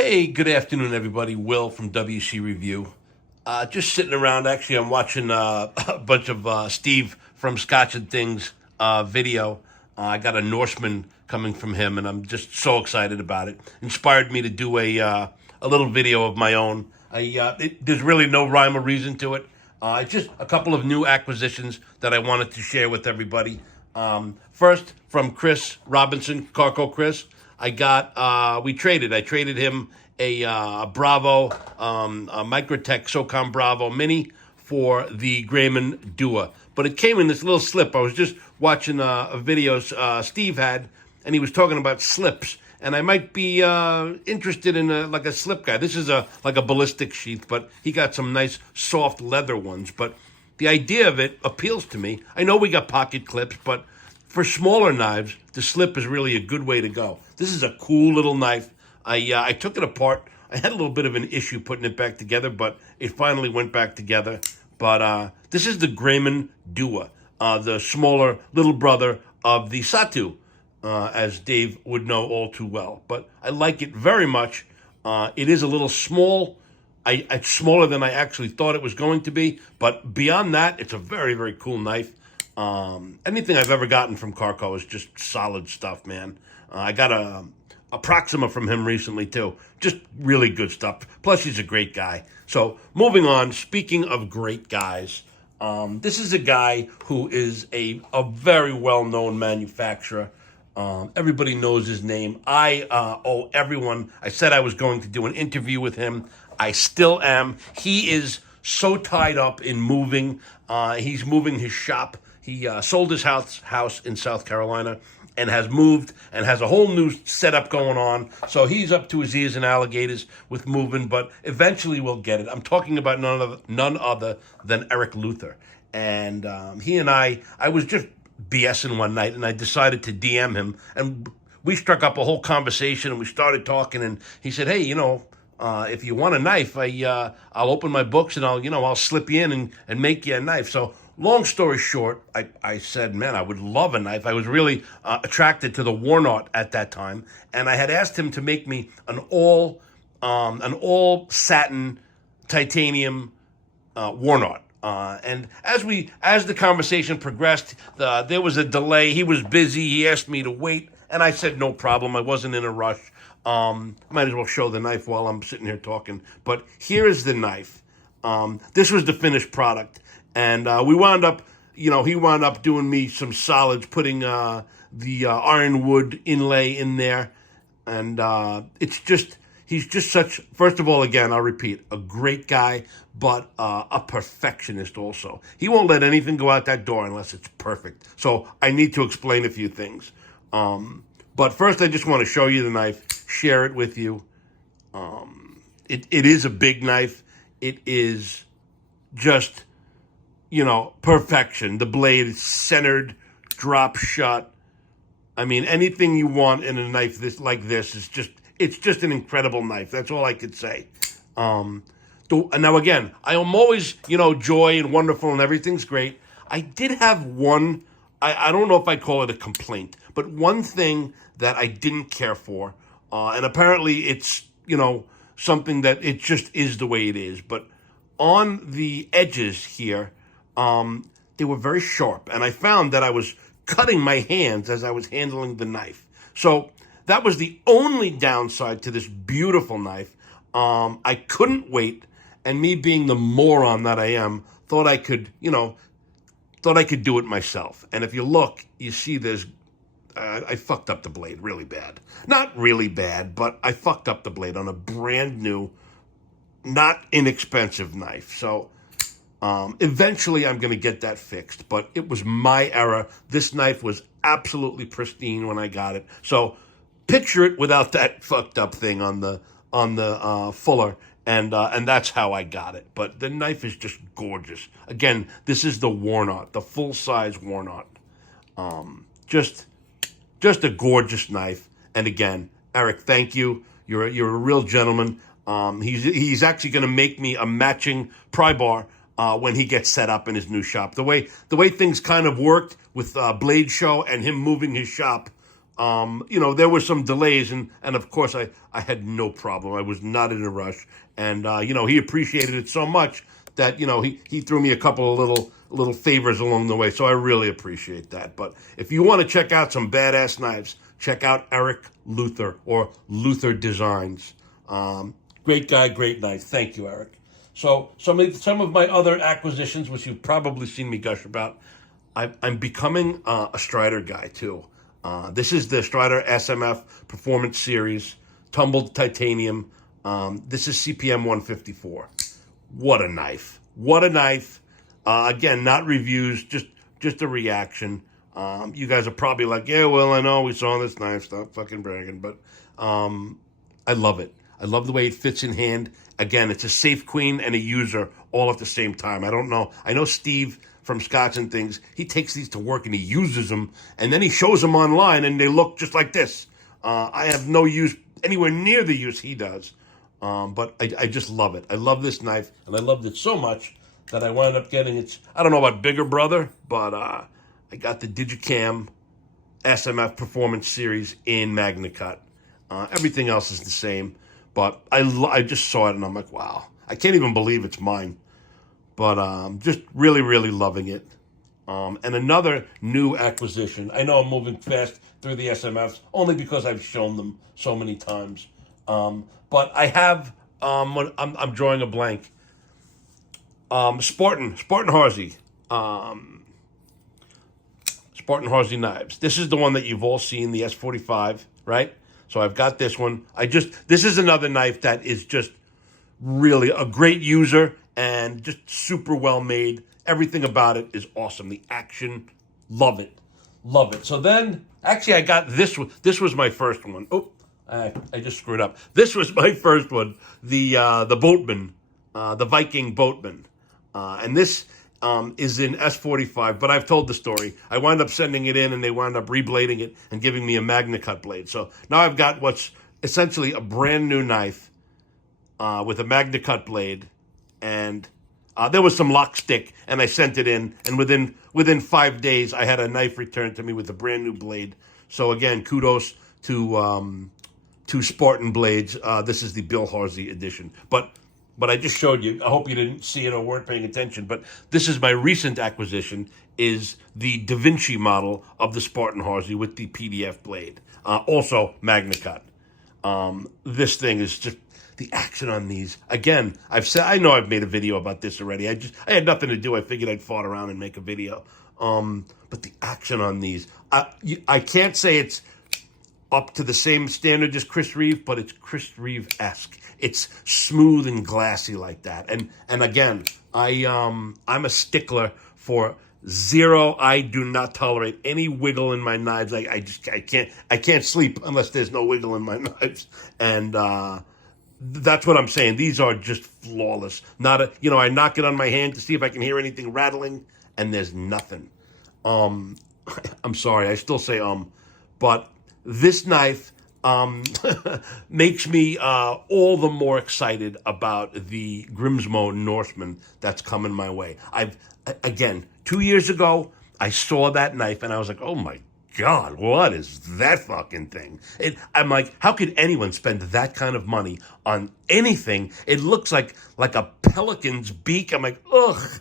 Hey, good afternoon, everybody. Will from WC Review. Just sitting around. Actually, I'm watching a bunch of Steve from Scotch and Things video. I got a Norseman coming from him, and I'm just so excited about it. Inspired me to do a little video of my own. There's really no rhyme or reason to it. It's just a couple of new acquisitions that I wanted to share with everybody. First, from Chris Robinson, Carco Chris. We traded. I traded him a Bravo, a Microtech SOCOM Bravo Mini for the Grayman Dua. But it came in this little slip. I was just watching a video Steve had, and he was talking about slips. And I might be interested in a slip guy. This is like a ballistic sheath, but he got some nice soft leather ones. But the idea of it appeals to me. I know we got pocket clips, but for smaller knives, the slip is really a good way to go. This is a cool little knife. I took it apart. I had a little bit of an issue putting it back together, but it finally went back together. But this is the Grayman Dua, the smaller little brother of the Satu, as Dave would know all too well. But I like it very much. It is a little small. It's smaller than I actually thought it was going to be. But beyond that, it's a very, very cool knife. Anything I've ever gotten from Carco is just solid stuff, man. I got a Proxima from him recently, too. Just really good stuff. Plus, he's a great guy. So, moving on, speaking of great guys, this is a guy who is a very well-known manufacturer. Everybody knows his name. I owe everyone. I said I was going to do an interview with him. I still am. He is so tied up in moving. He's moving his shop. He sold his house in South Carolina and has moved and has a whole new setup going on. So he's up to his ears in alligators with moving, but eventually we'll get it. I'm talking about none other than Eric Luther. And he and I was just BSing one night, and I decided to DM him. And we struck up a whole conversation, and we started talking, and he said, hey, if you want a knife, I'll open my books and I'll slip you in and make you a knife. So long story short, I said, man, I would love a knife. I was really attracted to the Warnaught at that time, and I had asked him to make me an all satin titanium Warnaught. And as the conversation progressed, there was a delay. He was busy. He asked me to wait, and I said no problem. I wasn't in a rush. Might as well show the knife while I'm sitting here talking. But here is the knife. This was the finished product. And he wound up doing me some solids, putting the ironwood inlay in there. And he's just such, first of all, again, I'll repeat, a great guy, but a perfectionist also. He won't let anything go out that door unless it's perfect. So I need to explain a few things. But first, I just want to show you the knife, share it with you. It is a big knife. It is just, perfection. The blade is centered, drop shut. I mean, anything you want in a knife like this is it's just an incredible knife. That's all I could say. Now, again, I am always, joy and wonderful and everything's great. I did have one, I don't know if I call it a complaint, but one thing that I didn't care for, and apparently it's, something that it just is the way it is. But on the edges here, they were very sharp. And I found that I was cutting my hands as I was handling the knife. So that was the only downside to this beautiful knife. I couldn't wait. And me being the moron that I am, thought I could do it myself. And if you look, you see I fucked up the blade really bad. Not really bad, but I fucked up the blade on a brand new, not inexpensive knife. So eventually I'm going to get that fixed, but it was my error. This knife was absolutely pristine when I got it. So picture it without that fucked up thing on the fuller, and that's how I got it. But the knife is just gorgeous. Again, this is the Warnaught, the full-size Warnaught. Just a gorgeous knife. And again, Eric, thank you. You're a real gentleman. He's actually going to make me a matching pry bar when he gets set up in his new shop. The way things kind of worked with Blade Show and him moving his shop, There were some delays, and of course I had no problem. I was not in a rush, and he appreciated it so much that he threw me a couple of little favors along the way. So I really appreciate that. But if you want to check out some badass knives, check out Eric Luther or Luther Designs. Great guy, great knife. Thank you, Eric. So some of my other acquisitions, which you've probably seen me gush about, I'm becoming a Strider guy too. This is the Strider SMF Performance Series, tumbled titanium. This is CPM 154. What a knife! What a knife! Again, not reviews, just a reaction. You guys are probably like, yeah, well, I know we saw this knife. Stop fucking bragging, but I love it. I love the way it fits in hand. Again, it's a safe queen and a user all at the same time. I don't know. I know Steve from Scotch and Things, he takes these to work and he uses them, and then he shows them online, and they look just like this. I have no use, anywhere near the use he does, but I just love it. I love this knife, and I loved it so much that I wound up getting its, I don't know about bigger brother, but I got the Digicam SMF Performance Series in MagnaCut. Everything else is the same, but I just saw it, and I'm like, wow. I can't even believe it's mine. But just really, really loving it. And another new acquisition. I know I'm moving fast through the SMFs, only because I've shown them so many times. But I have, I'm drawing a blank. Spartan Harsey. Spartan Harsey knives. This is the one that you've all seen, the S45, right? So I've got this one. This is another knife that is just really a great user and just super well made. Everything about it is awesome. The action, love it. Love it. So then, actually, I got this one. This was my first one. Oh, I just screwed up. This was my first one, the Boatman, the Viking Boatman. And this is in S45, but I've told the story. I wound up sending it in, and they wound up reblading it and giving me a MagnaCut blade. So now I've got what's essentially a brand new knife with a MagnaCut blade, and there was some lock stick, and I sent it in, and within 5 days, I had a knife returned to me with a brand new blade. So again, kudos to Spartan Blades. This is the Bill Harsey edition, but I just showed you. I hope you didn't see it or weren't paying attention, but this is my recent acquisition, is the Da Vinci model of the Spartan Harsey with the PDF blade, also MagnaCut. This thing is just, the action on these. Again, I know I've made a video about this already. I had nothing to do. I figured I'd fart around and make a video. But the action on these, I can't say it's up to the same standard as Chris Reeve, but it's Chris Reeve-esque. It's smooth and glassy like that. And again, I'm a stickler for zero. I do not tolerate any wiggle in my knives. I can't sleep unless there's no wiggle in my knives. And that's what I'm saying. These are just flawless. I knock it on my hand to see if I can hear anything rattling, and there's nothing. I'm sorry, I still say but this knife makes me all the more excited about the Grimsmo Norseman that's coming my way. Again, 2 years ago, I saw that knife, and I was like, oh my God, what is that fucking thing? I'm like, how could anyone spend that kind of money on anything? It looks like a pelican's beak. I'm like, ugh.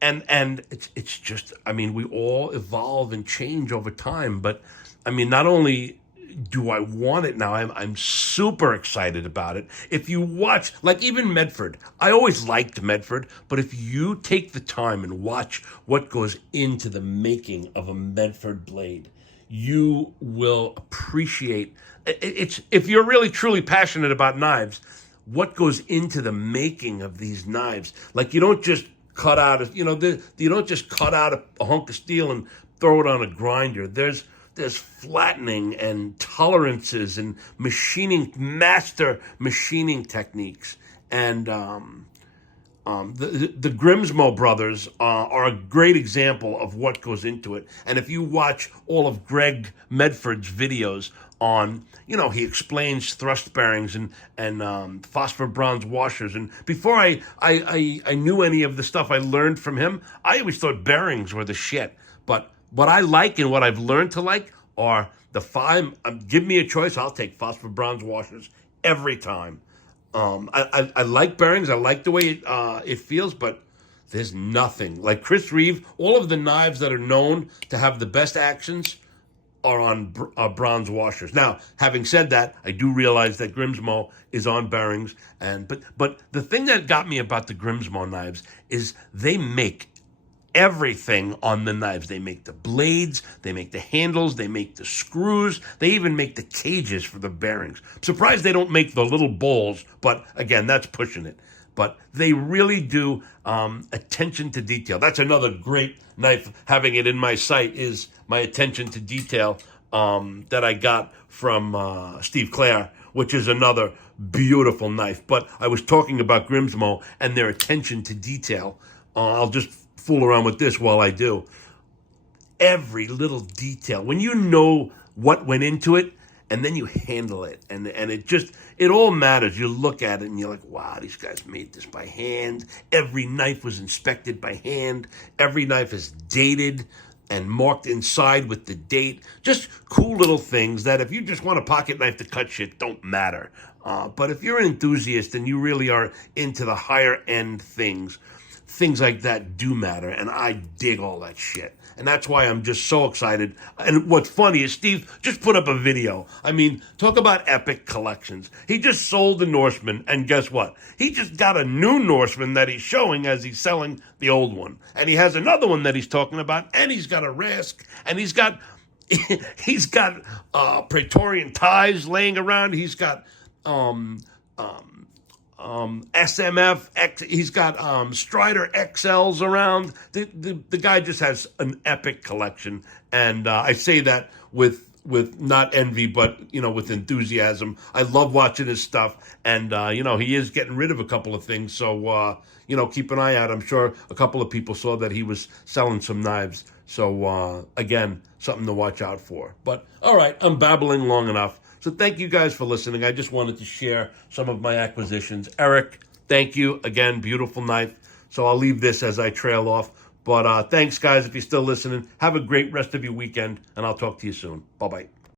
And it's just, I mean, we all evolve and change over time. But, I mean, not only do I want it now, I'm super excited about it. If you watch, like even Medford, I always liked Medford, but if you take the time and watch what goes into the making of a Medford blade, you will appreciate it's, if you're really truly passionate about knives, what goes into the making of these knives. Like, you don't just cut out you don't just cut out a hunk of steel and throw it on a grinder. There's flattening and tolerances and master machining techniques. And the Grimsmo brothers are a great example of what goes into it. And if you watch all of Greg Medford's videos on, he explains thrust bearings and phosphor bronze washers. And before I knew any of the stuff I learned from him, I always thought bearings were the shit. But what I like and what I've learned to like are The 5, give me a choice, I'll take phosphor bronze washers every time. I like bearings. I like the way it feels, but there's nothing. Like Chris Reeve, all of the knives that are known to have the best actions are on bronze washers. Now, having said that, I do realize that Grimsmo is on bearings, but the thing that got me about the Grimsmo knives is they make everything on the knives. They make the blades, they make the handles, they make the screws, they even make the cages for the bearings. I'm surprised they don't make the little bowls, but again, that's pushing it. But they really do attention to detail. That's another great knife. Having it in my sight is my attention to detail that I got from Steve Clare, which is another beautiful knife. But I was talking about Grimsmo and their attention to detail. I'll just fool around with this while I do. Every little detail, when you know what went into it, and then you handle it, and it all matters. You look at it and you're like, wow, these guys made this by hand. Every knife was inspected by hand. Every knife is dated and marked inside with the date. Just cool little things that if you just want a pocket knife to cut shit, don't matter. But if you're an enthusiast and you really are into the higher end things like that do matter, and I dig all that shit. And that's why I'm just so excited. And what's funny is Steve just put up a video. I mean, talk about epic collections. He just sold the Norseman, and guess what? He just got a new Norseman that he's showing as he's selling the old one. And he has another one that he's talking about, and he's got a Rask, and he's got Praetorian ties laying around. He's got SMF, he's got Strider XLs around. The guy just has an epic collection, and I say that with not envy, but with enthusiasm. I love watching his stuff, and he is getting rid of a couple of things, so keep an eye out. I'm sure a couple of people saw that he was selling some knives, so again, something to watch out for. But all right, I'm babbling long enough. So thank you guys for listening. I just wanted to share some of my acquisitions. Eric, thank you. Again, beautiful knife. So I'll leave this as I trail off. But thanks, guys, if you're still listening. Have a great rest of your weekend, and I'll talk to you soon. Bye-bye.